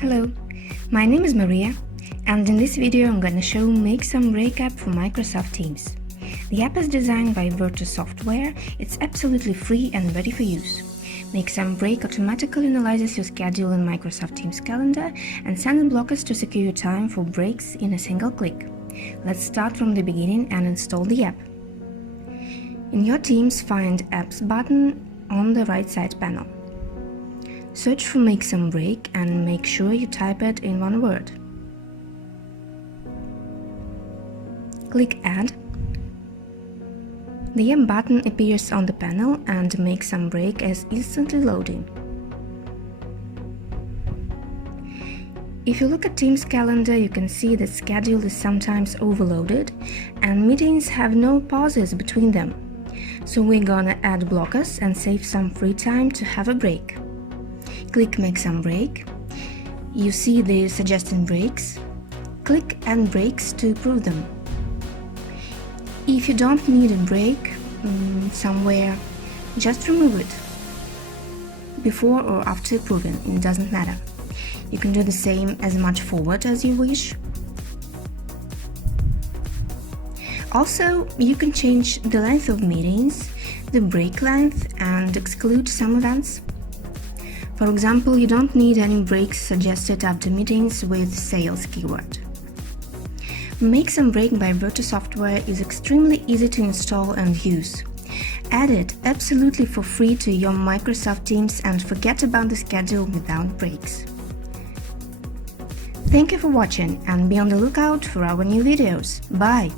Hello, my name is Maria, and in this video I'm gonna show MakeSomeBreak app for Microsoft Teams. The app is designed by Virto software, it's absolutely free and ready for use. MakeSomeBreak automatically analyzes your schedule in Microsoft Teams calendar and sends blockers to secure your time for breaks in a single click. Let's start from the beginning and install the app. In your Teams, find Apps button on the right side panel. Search for MakeSomeBreak and make sure you type it in one word. Click Add. The app button appears on the panel and MakeSomeBreak is instantly loading. If you look at Teams calendar, you can see that schedule is sometimes overloaded and meetings have no pauses between them. So we're gonna add blockers and save some free time to have a break. Click MakeSomeBreak. You see the suggested breaks. Click Add Breaks to approve them. If you don't need a break somewhere, just remove it. Before or after approving, it doesn't matter. You can do the same as much forward as you wish. Also, you can change the length of meetings, the break length, and exclude some events. For example, you don't need any breaks suggested after meetings with sales keyword. MakeSomeBreak by Virto software is extremely easy to install and use. Add it absolutely for free to your Microsoft Teams and forget about the schedule without breaks. Thank you for watching and be on the lookout for our new videos. Bye!